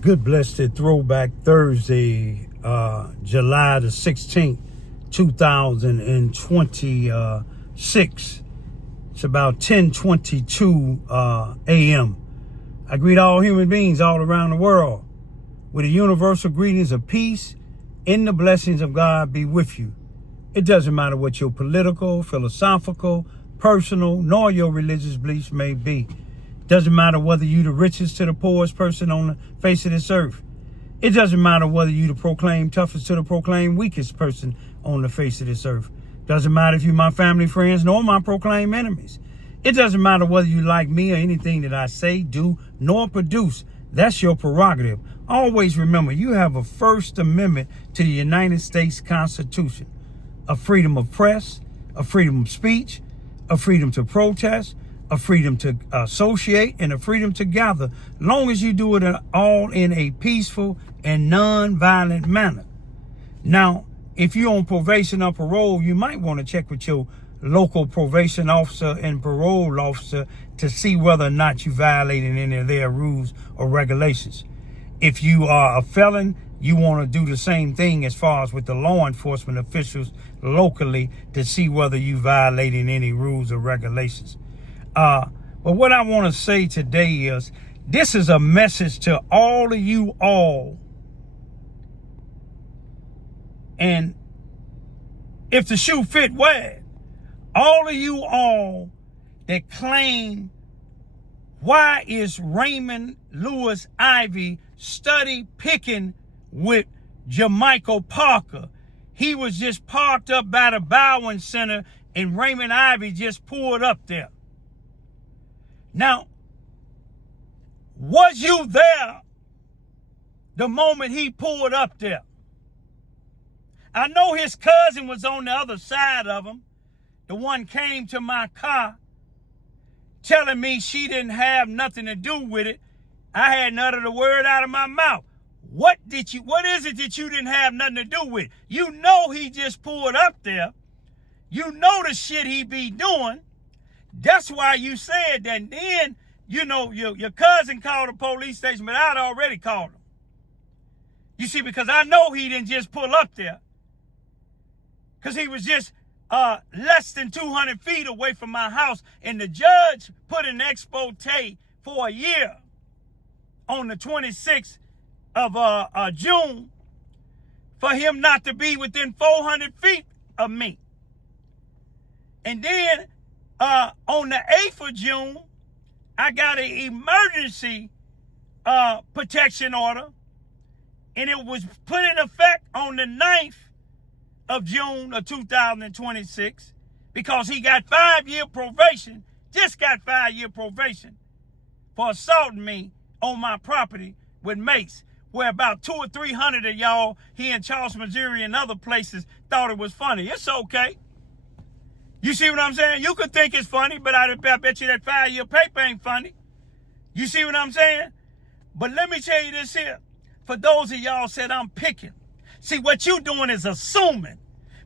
Good blessed throwback Thursday, July the 16th, 2026. It's about 10:22 a.m. I greet all human beings all around the world with the universal greetings of peace and the blessings of God be with you. It doesn't matter what your political, philosophical, personal, nor your religious beliefs may be. Doesn't matter whether you the richest to the poorest person on the face of this earth. It doesn't matter whether you the proclaimed toughest to the proclaimed weakest person on the face of this earth. Doesn't matter if you my family, friends, nor my proclaimed enemies. It doesn't matter whether you like me or anything that I say, do, nor produce. That's your prerogative. Always remember, you have a First Amendment to the United States Constitution. A freedom of press, a freedom of speech, a freedom to protest, a freedom to associate, and a freedom to gather, long as you do it all in a peaceful and non-violent manner. Now, if you're on probation or parole, you might want to check with your local probation officer and parole officer to see whether or not you violated any of their rules or regulations. If you are a felon, you want to do the same thing as far as with the law enforcement officials locally to see whether you violated any rules or regulations. But what I want to say today is, this is a message to all of you all. And if the shoe fit, wear it. All of you all that claim, why is Raymond Lewis Ivy study picking with Jermichael Parker? He was just parked up by the Bowen Center and Raymond Ivy just pulled up there. Now, was you there the moment he pulled up there? I know his cousin was on the other side of him. The one came to my car telling me she didn't have nothing to do with it. I hadn't uttered a word out of my mouth. What is it that you didn't have nothing to do with? You know he just pulled up there. You know the shit he be doing. That's why you said that. And then, you know, your cousin called the police station, but I'd already called him. You see, because I know he didn't just pull up there. Because he was just less than 200 feet away from my house. And the judge put an expose for a year on the 26th of June for him not to be within 400 feet of me. And then on the 8th of June, I got an emergency protection order, and it was put in effect on the 9th of June of 2026 because he got 5-year probation, just got 5-year probation for assaulting me on my property with mace, where about 200 or 300 of y'all here in Charles, Missouri and other places thought it was funny. It's okay. You see what I'm saying? You could think it's funny, but I bet you that 5-year paper ain't funny. You see what I'm saying? But let me tell you this here. For those of y'all said I'm picking. See, what you doing is assuming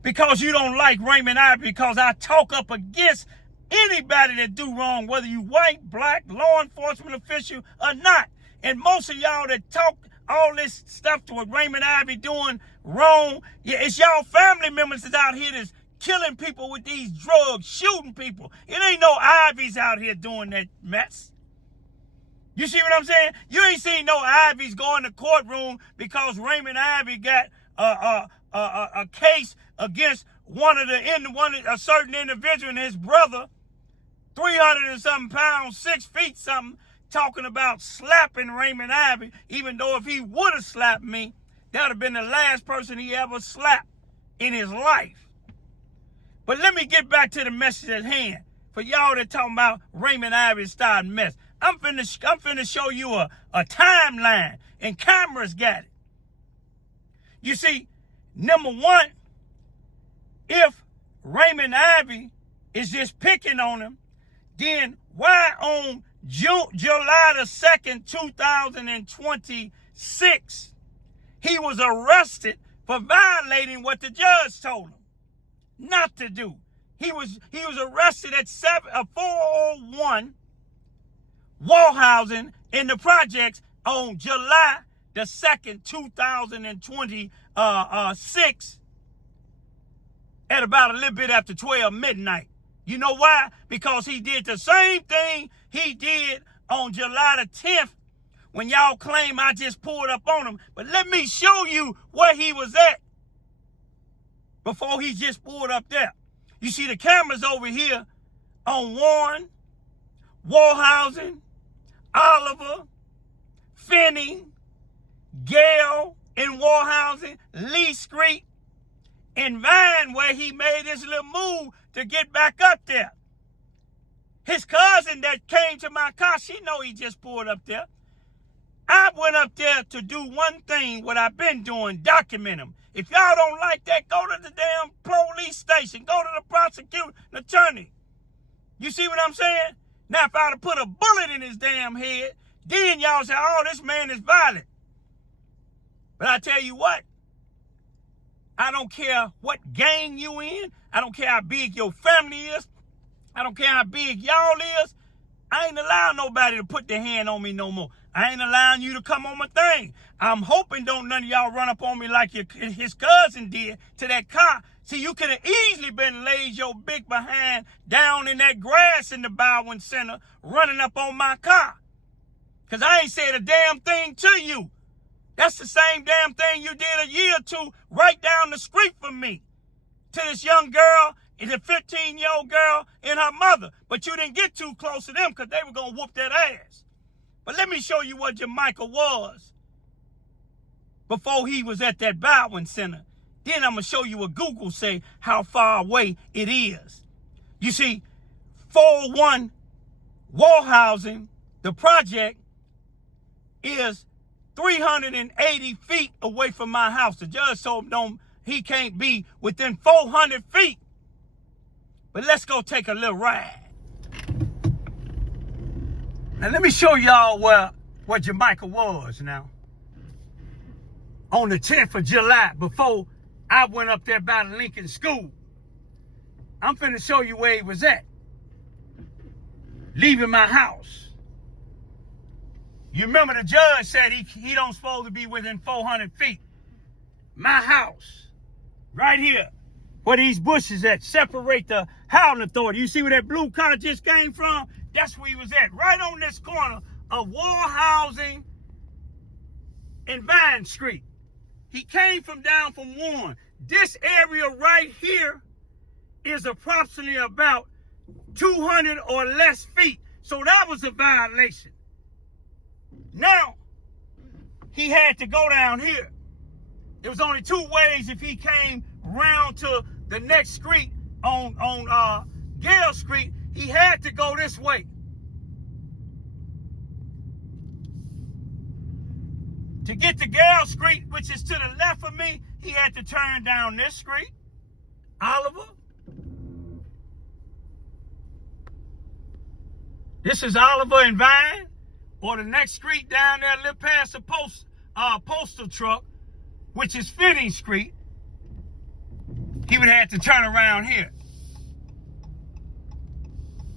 because you don't like Raymond Ivy, because I talk up against anybody that do wrong, whether you white, black, law enforcement official or not. And most of y'all that talk all this stuff to what Raymond Ivy doing wrong, yeah, it's y'all family members that's out here that's killing people with these drugs, shooting people. It ain't no Ivies out here doing that mess. You see what I'm saying? You ain't seen no Ivies go in the courtroom because Raymond Ivy got a case against a certain individual and his brother, 300 and something pounds, 6 feet something, talking about slapping Raymond Ivy, even though if he would have slapped me, that would have been the last person he ever slapped in his life. But let me get back to the message at hand. For y'all that talking about Raymond Ivy starting mess, I'm finna show you a timeline, and cameras got it. You see, number one, if Raymond Ivy is just picking on him, then why on July the 2nd, 2026, he was arrested for violating what the judge told him not to do? He was arrested at 401 Wallhousing in the projects on July the 2nd, 2026 at about a little bit after 12 midnight. You know why? Because he did the same thing he did on July the 10th when y'all claim I just pulled up on him. But let me show you where he was at before he just pulled up there. You see the cameras over here on Warren, Warhausen, Oliver, Finney, Gale in Warhausen, Lee Street, and Vine, where he made this little move to get back up there. His cousin that came to my car, she know he just pulled up there. I went up there to do one thing, what I've been doing, document him. If y'all don't like that, go to the damn police station. Go to the prosecuting attorney. You see what I'm saying? Now, if I'd have put a bullet in his damn head, then y'all say, oh, this man is violent. But I tell you what, I don't care what gang you in. I don't care how big your family is. I don't care how big y'all is. I ain't allowing nobody to put their hand on me no more. I ain't allowing you to come on my thing. I'm hoping don't none of y'all run up on me like his cousin did to that car. See, you could have easily been laid your big behind down in that grass in the Bowen Center running up on my car. Because I ain't said a damn thing to you. That's the same damn thing you did a year or two right down the street from me. To this young girl, and a 15-year-old girl and her mother. But you didn't get too close to them because they were going to whoop that ass. But let me show you what Jamaica was before he was at that Bowen Center. Then I'm going to show you what Google say how far away it is. You see, 401 Warhausen, the project, is 380 feet away from my house. The judge told him he can't be within 400 feet. But let's go take a little ride. Now let me show y'all where Jamaica was now. On the 10th of July, before I went up there by the Lincoln School. I'm finna show you where he was at. Leaving my house. You remember the judge said he don't supposed to be within 400 feet. My house, right here, where these bushes at, separate the housing authority. You see where that blue car just came from? That's where he was at, right on this corner of Warhousing and Vine Street. He came down from Warren. This area right here is approximately about 200 or less feet. So that was a violation. Now, he had to go down here. There was only two ways if he came round to the next street on Gale Street. He had to go this way. To get to Gale Street, which is to the left of me, he had to turn down this street, Oliver. This is Oliver and Vine. Or the next street down there, a little past the postal truck, which is Finney Street. He would have to turn around here.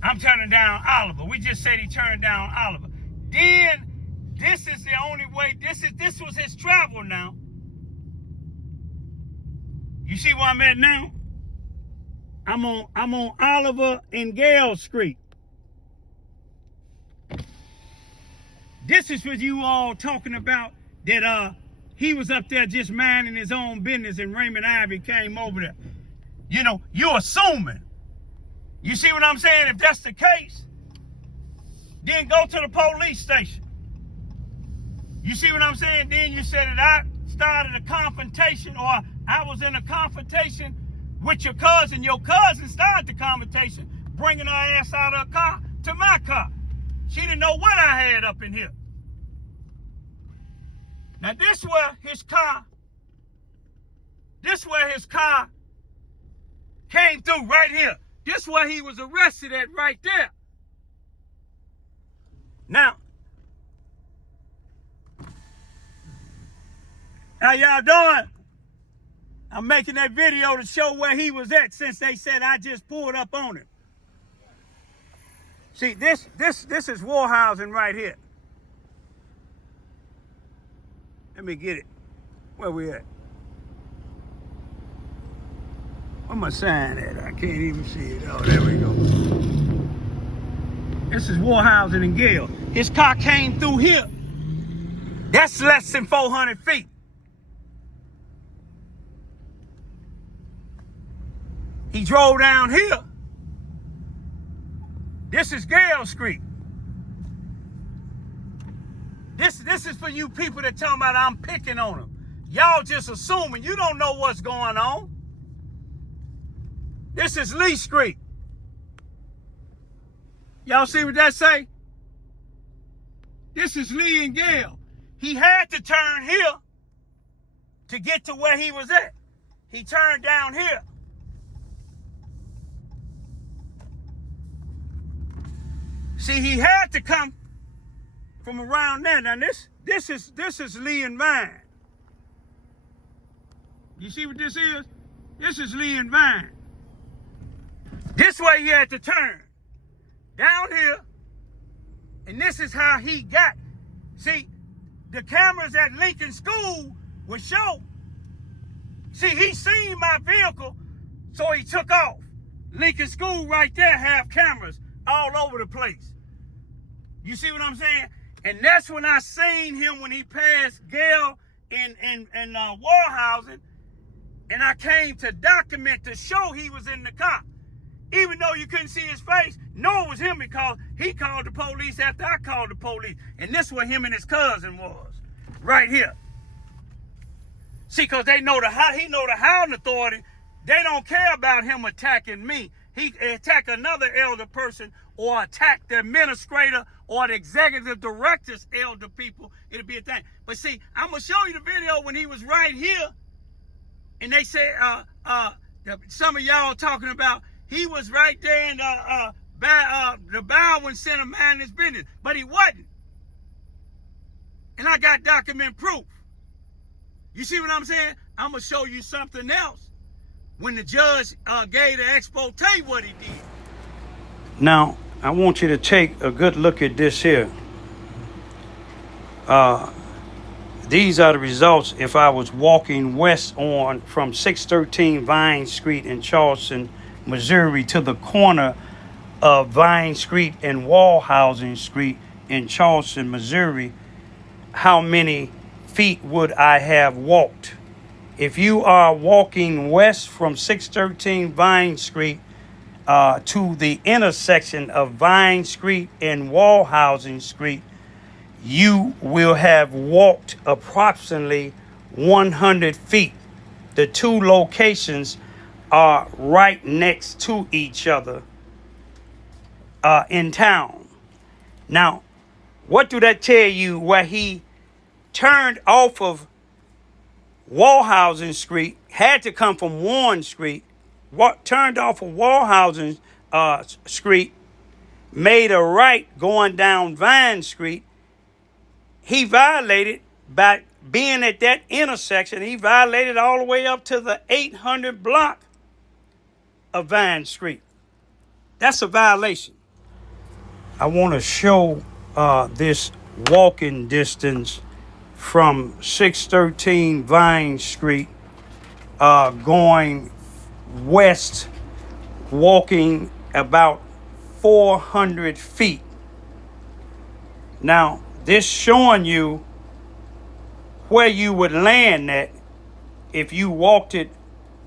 I'm turning down Oliver. We just said he turned down Oliver. Then this is the only way. This was his travel now. You see where I'm at now? I'm on Oliver and Gale Street. This is what you all talking about, that he was up there just minding his own business and Raymond Ivy came over there. You know, you're assuming. You see what I'm saying? If that's the case, then go to the police station. You see what I'm saying? Then you said that I started a confrontation, or I was in a confrontation with your cousin. Your cousin started the confrontation, bringing her ass out of her car to my car. She didn't know what I had up in here. Now this where his car came through right here. This where he was arrested at right there. Now, how y'all doing? I'm making that video to show where he was at, since they said I just pulled up on him. See, this is Warhausen right here. Let me get it. Where we at? Where my sign at? I can't even see it. Oh, there we go. This is Warehousen and Gale. His car came through here. That's less than 400 feet. He drove down here. This is Gale Street. This is for you people that talking about I'm picking on them. Y'all just assuming. You don't know what's going on. This is Lee Street. Y'all see what that say? This is Lee and Gale. He had to turn here to get to where he was at. He turned down here. See, he had to come from around there. Now this is Lee and Vine. You see what this is? This is Lee and Vine. This way he had to turn. Down here. And this is how he got. See, the cameras at Lincoln School would show. See, he seen my vehicle, so he took off. Lincoln School right there have cameras all over the place. You see what I'm saying? And that's when I seen him when he passed Gale in Warehousen, and I came to document to show he was in the car. Even though you couldn't see his face, no, it was him because he called the police after I called the police. And this is where him and his cousin was, right here. See, because he know the housing authority. They don't care about him attacking me. He attack another elder person or attack the administrator or the executive director's elder people. It'll be a thing. But see, I'm going to show you the video when he was right here. And they say, some of y'all talking about, he was right there in the Bowen Center minding his business. But he wasn't. And I got document proof. You see what I'm saying? I'm going to show you something else. When the judge gave the expose what he did. Now, I want you to take a good look at this here. These are the results if I was walking west from 613 Vine Street in Charleston, Missouri to the corner of Vine Street and Warehousen Street in Charleston, Missouri. How many feet would I have walked? If you are walking west from 613 Vine Street to the intersection of Vine Street and Warehousen Street, you will have walked approximately 100 feet. The two locations are right next to each other in town. Now, what do that tell you where he turned off of Warehousen Street, had to come from Warren Street, turned off of Warehousen Street, made a right going down Vine Street. He violated, by being at that intersection, he violated all the way up to the 800 block of Vine Street. That's a violation. I want to show this walking distance from 613 Vine Street going west, walking about 400 feet. Now, this showing you where you would land at if you walked it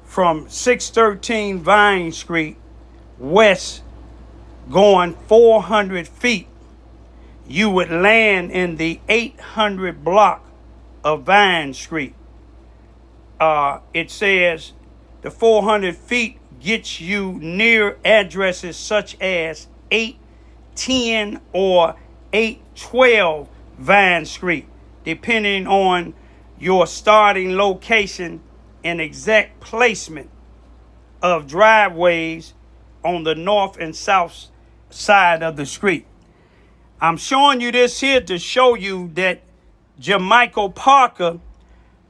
from 613 Vine Street west going 400 feet. You would land in the 800 block of Vine Street. It says the 400 feet gets you near addresses such as 810 or 812 Vine Street, depending on your starting location and exact placement of driveways on the north and south side of the street. I'm showing you this here to show you that Jermichael Parker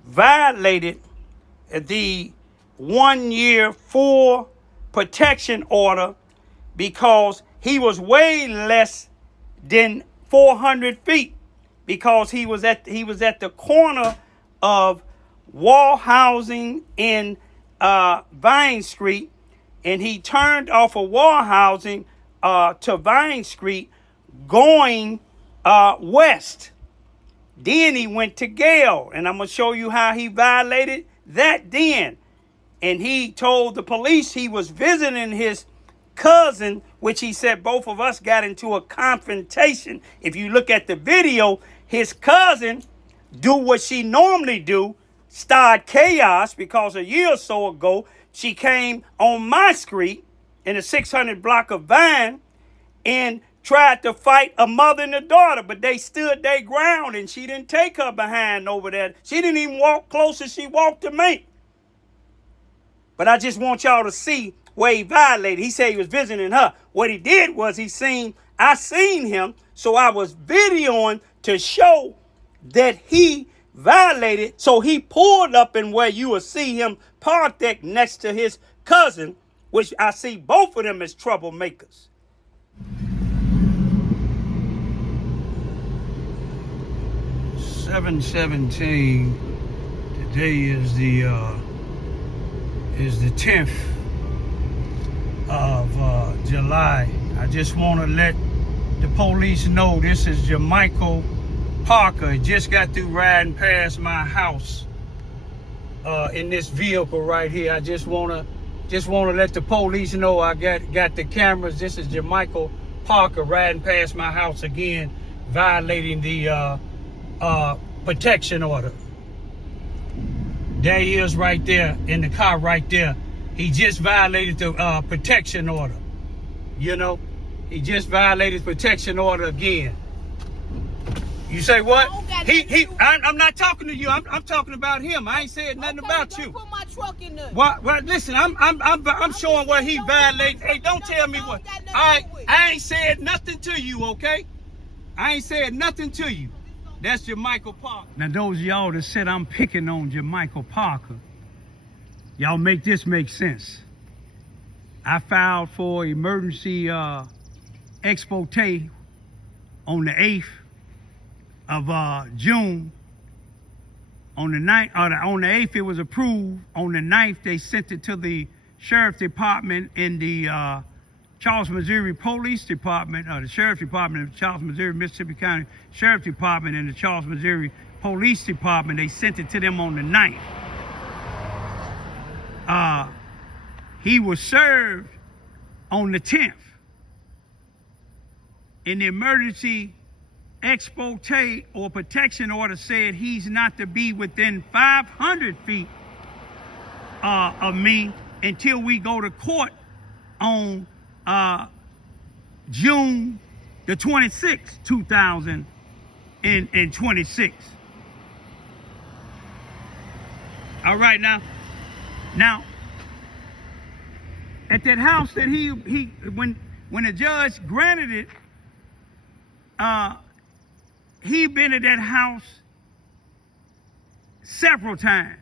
violated the 1 year full protection order because he was way less than 400 feet, because he was at the corner of wall housing in Vine Street, and he turned off of wall housing to Vine Street going west. Then he went to Gale, and I'm going to show you how he violated that then. And he told the police he was visiting his cousin, which he said both of us got into a confrontation. If you look at the video, his cousin do what she normally do, start chaos, because a year or so ago, she came on my street in the 600 block of Vine and tried to fight a mother and a daughter, but they stood their ground, and she didn't take her behind over there. She didn't even walk closer. She walked to me. But I just want y'all to see where he violated. He said he was visiting her. What he did was I seen him, so I was videoing to show that he violated. So he pulled up in where you will see him parked there next to his cousin, which I see both of them as troublemakers. 7/17. Today is the 10th of July. I just want to let the police know this is Jermichael Parker. Just got through riding past my house in this vehicle right here. I just want to let the police know I got the cameras. This is Jermichael Parker riding past my house again, violating the protection order. There he is right there in the car right there. He just violated the protection order. You know, he just violated protection order again. You say what? I'm not talking to you. I'm talking about him. I ain't said nothing about you. Put my truck in there. Well, listen, I'm showing where he violated. Hey, don't tell me what. I ain't said nothing to you, okay? I ain't said nothing to you. That's Jermichael Parker. Now, those of y'all that said I'm picking on Jermichael Parker, y'all make this make sense. I filed for emergency expose on the 8th of June. On the 9th, on the 8th, it was approved. On the 9th, they sent it to the Sheriff Department in the Charles, Missouri Police Department, the Sheriff Department of Charles, Missouri, Mississippi County Sheriff Department, and the Charles, Missouri Police Department. They sent it to them on the 9th. He was served on the 10th. In the emergency expose or protection order said he's not to be within 500 feet of me until we go to court on June the 26th, 2026. All right, now at that house that when the judge granted it, he been at that house several times.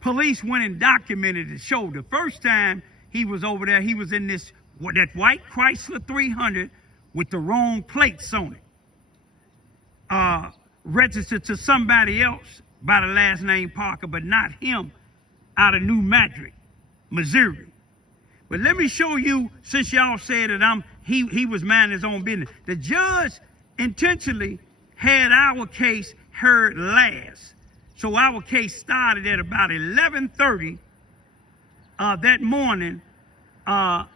Police went and documented it, showed the first time he was over there, he was in that white Chrysler 300 with the wrong plates on it. Registered to somebody else by the last name Parker, but not him, out of New Madrid, Missouri. But let me show you, since y'all said that he was minding his own business. The judge intentionally had our case heard last. So our case started at about 11:30 that morning on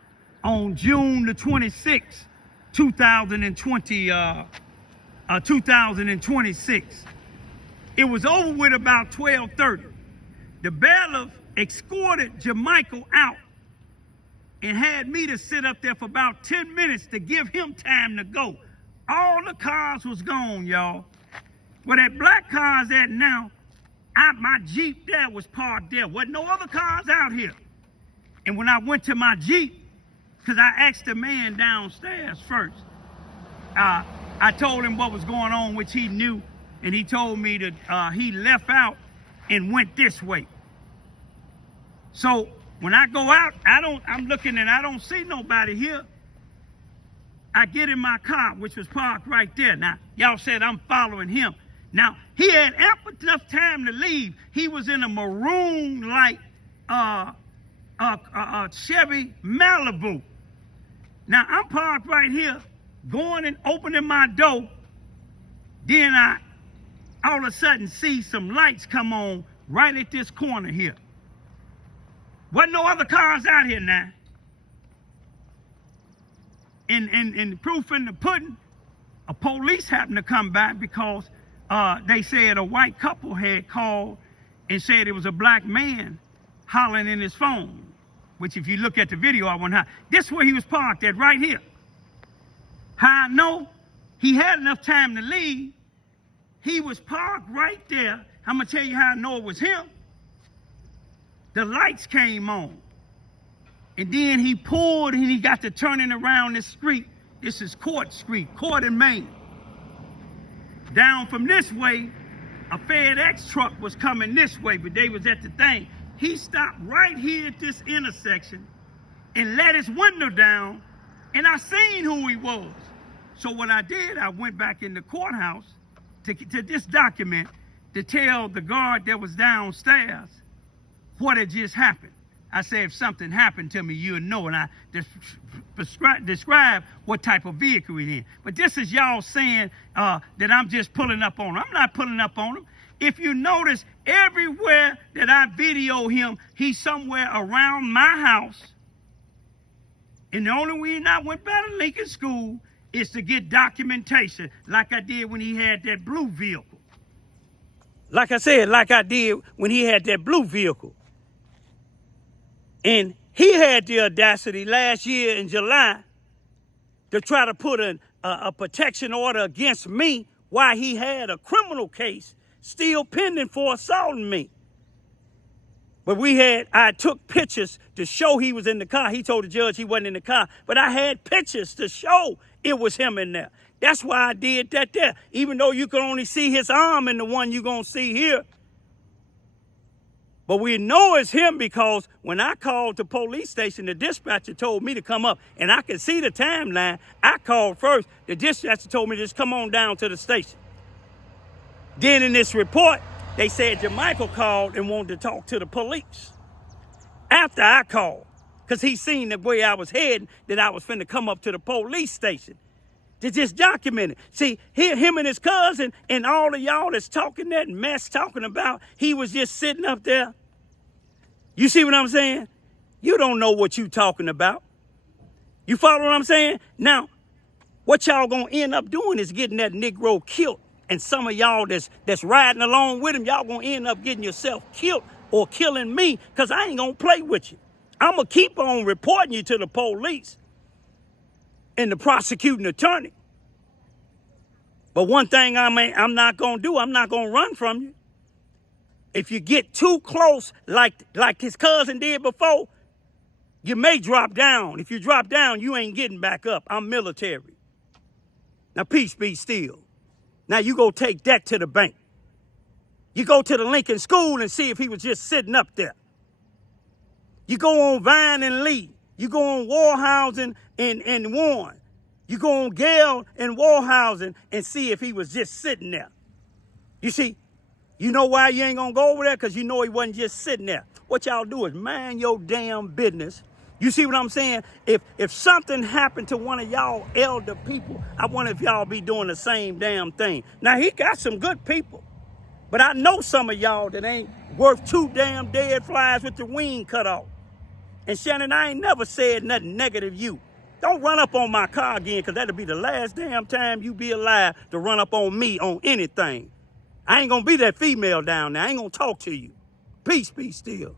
June the 26th, 2026. It was over with about 12:30. The bailiff escorted Jermichael out and had me to sit up there for about 10 minutes to give him time to go. All the cars was gone, y'all. Where that black car's at now, my Jeep there was parked there. Wasn't no other cars out here. And when I went to my Jeep, because I asked the man downstairs first, I told him what was going on, which he knew, and he told me that he left out and went this way. So when I go out, I'm looking and I don't see nobody here. I get in my car, which was parked right there. Now, y'all said I'm following him. Now, He had ample enough time to leave. He was in a maroon-like Chevy Malibu. Now, I'm parked right here, going and opening my door. Then I all of a sudden see some lights come on right at this corner here. Wasn't no other cars out here now. And the proof in the pudding, a police happened to come by because they said a white couple had called and said it was a black man hollering in his phone. Which if you look at the video, I went high. This is where he was parked at, right here. How I know he had enough time to leave. He was parked right there. I'm going to tell you how I know it was him. The lights came on. And then he pulled and he got to turning around this street. This is Court Street, Court and Main. Down from this way, a FedEx truck was coming this way, but they was at the thing. He stopped right here at this intersection and let his window down, and I seen who he was. So what I did, I went back in the courthouse to this document to tell the guard that was downstairs what had just happened. I said, if something happened to me, you'll know, and I describe what type of vehicle it is. But this is y'all saying that I'm just pulling up on him. I'm not pulling up on him. If you notice, everywhere that I video him, he's somewhere around my house. And the only reason I went by the Lincoln School is to get documentation, like I did when he had that blue vehicle. Like I said, like I did when he had that blue vehicle. And he had the audacity last year in July to try to put a protection order against me while he had a criminal case still pending for assaulting me. But I took pictures to show he was in the car. He told the judge he wasn't in the car, but I had pictures to show it was him in there. That's why I did that there, even though you can only see his arm in the one you're going to see here. But we know it's him because when I called the police station, the dispatcher told me to come up, and I could see the timeline. I called first. The dispatcher told me to just come on down to the station. Then in this report, they said Jermichael called and wanted to talk to the police. After I called, because he seen the way I was heading, that I was finna come up to the police station to just document it. See, him and his cousin and all of y'all that's talking that mess, talking about he was just sitting up there. You see what I'm saying? You don't know what you talking about. You follow what I'm saying? Now, what y'all gonna end up doing is getting that Negro killed. And some of y'all that's riding along with him, y'all gonna end up getting yourself killed or killing me, because I ain't gonna play with you. I'm gonna keep on reporting you to the police and the prosecuting attorney. But one thing I'm not gonna do, I'm not gonna run from you. If you get too close, like his cousin did before, you may drop down. If you drop down, you ain't getting back up. I'm military. Now, peace be still. Now, you go take that to the bank. You go to the Lincoln School and see if he was just sitting up there. You go on Vine and Lee. You go on Warhausen and Warren. You go on Gale and Warhausen and see if he was just sitting there. You see, you know why you ain't gonna go over there? Because you know he wasn't just sitting there. What y'all do is mind your damn business. You see what I'm saying? If something happened to one of y'all elder people, I wonder if y'all be doing the same damn thing. Now, he got some good people, but I know some of y'all that ain't worth two damn dead flies with their wing cut off. And Shannon, I ain't never said nothing negative to you. Don't run up on my car again, because that'll be the last damn time you be alive to run up on me on anything. I ain't gonna be that female down there. I ain't gonna talk to you. Peace be still.